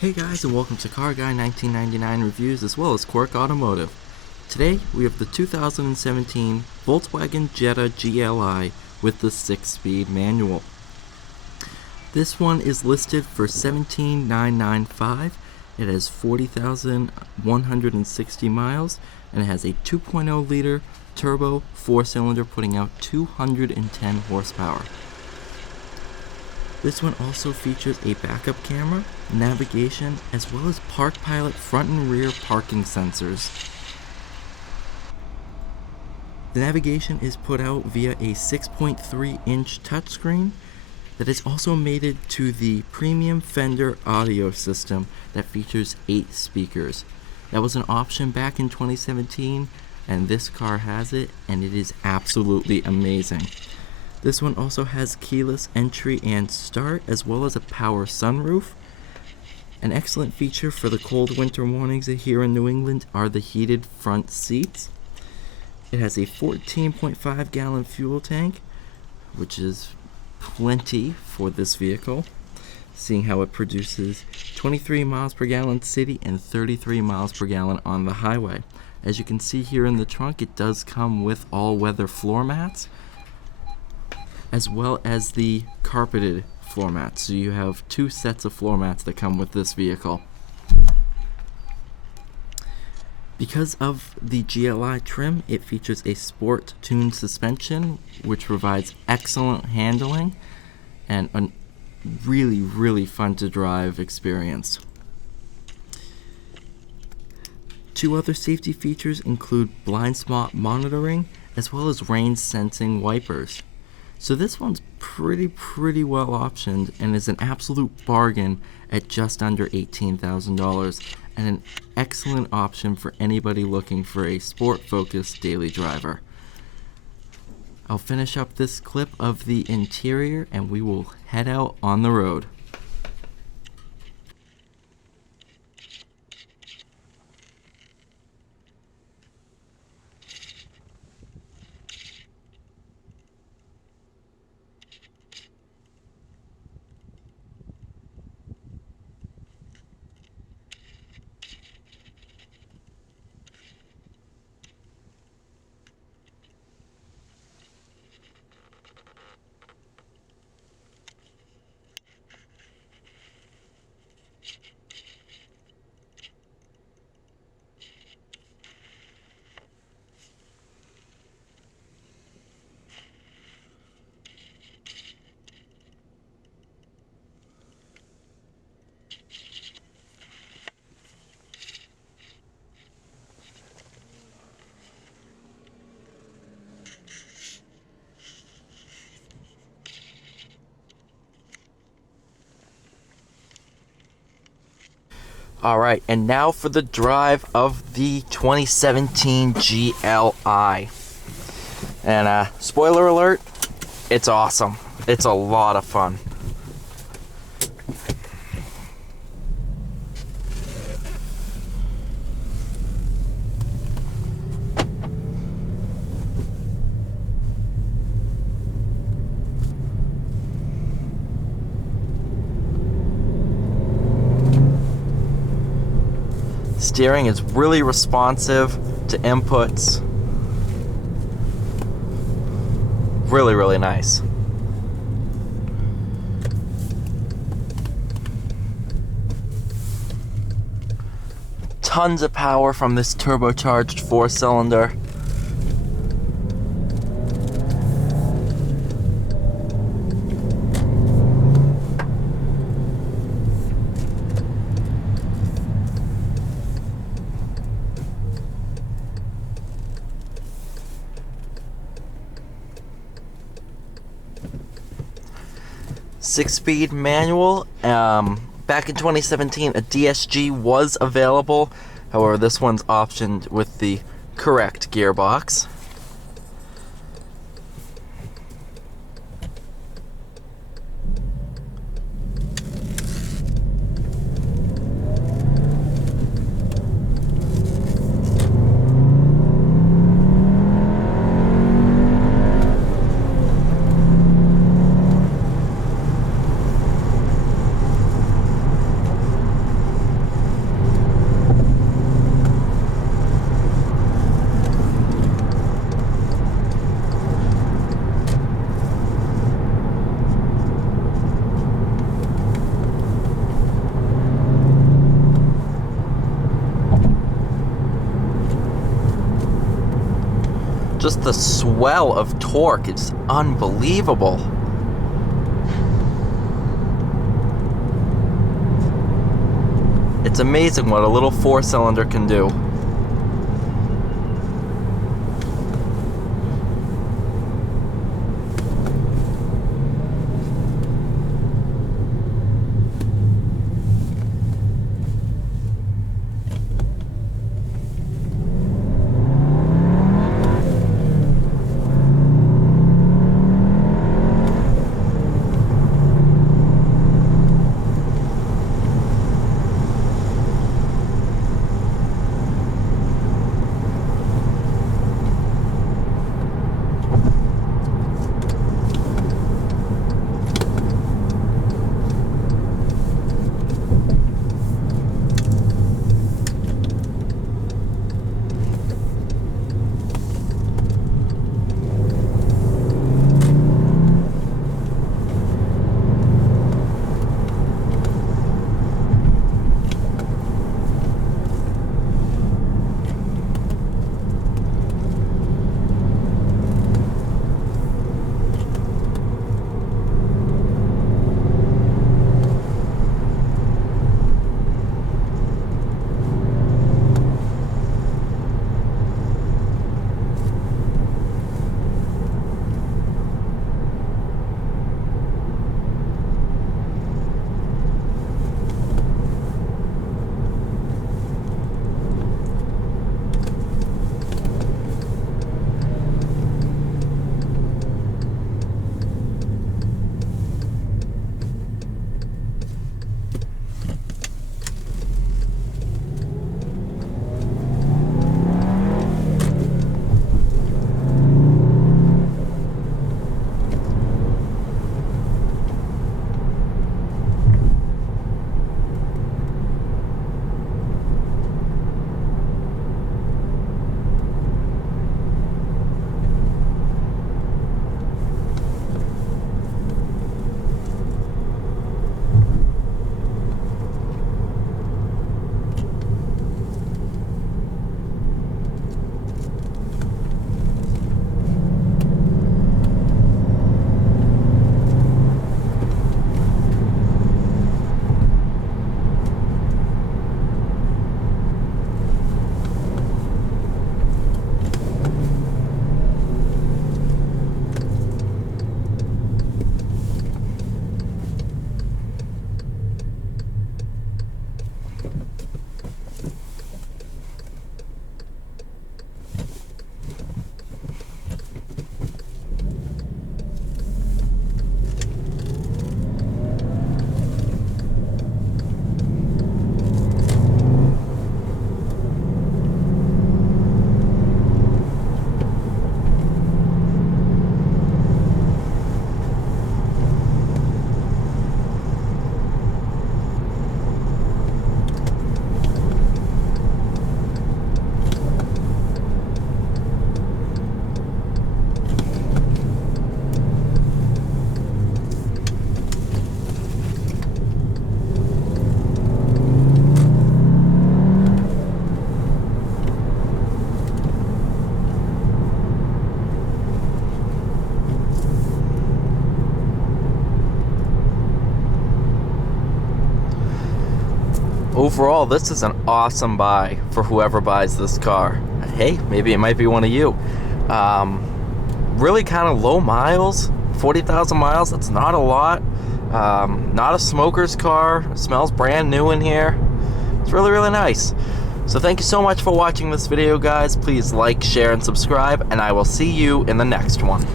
Hey guys, and welcome to Car Guy 1999 Reviews as well as Quirk Automotive. Today we have the 2017 Volkswagen Jetta GLI with the 6-speed manual. This one is listed for $17,995. It has 40,160 miles and it has a 2.0 liter turbo 4-cylinder putting out 210 horsepower. This one also features a backup camera, navigation, as well as Park Pilot front and rear parking sensors. The navigation is put out via a 6.3-inch touchscreen that is also mated to the premium Fender audio system that features 8 speakers. That was an option back in 2017, and this car has it, and it is absolutely amazing. This one also has keyless entry and start, as well as a power sunroof. An excellent feature for the cold winter mornings here in New England are the heated front seats. It has a 14.5 gallon fuel tank, which is plenty for this vehicle, seeing how it produces 23 miles per gallon city and 33 miles per gallon on the highway. As you can see here in the trunk, it does come with all-weather floor mats, as well as the carpeted floor mats. So you have 2 sets of floor mats that come with this vehicle. Because of the GLI trim, it features a sport tuned suspension, which provides excellent handling and a really fun to drive experience. 2 other safety features include blind spot monitoring as well as rain sensing wipers. So this one's pretty well optioned and is an absolute bargain at just under $18,000 and an excellent option for anybody looking for a sport-focused daily driver. I'll finish up this clip of the interior and we will head out on the road. Alright, and now for the drive of the 2017 GLI. And spoiler alert, it's awesome. It's a lot of fun. Steering is really responsive to inputs. Really nice. Tons of power from this turbocharged 4-cylinder. Six-speed manual. Back in 2017, a DSG was available. However, this one's optioned with the correct gearbox. just the swell of torque, it's unbelievable. It's amazing what a little 4-cylinder can do. Overall, this is an awesome buy for whoever buys this car. Hey, maybe it might be one of you. Really kind of low miles, 40,000 miles, that's not a lot. Not a smoker's car, it smells brand new in here. It's really, really nice. So thank you so much for watching this video, guys. Please like, share, and subscribe, and I will see you in the next one.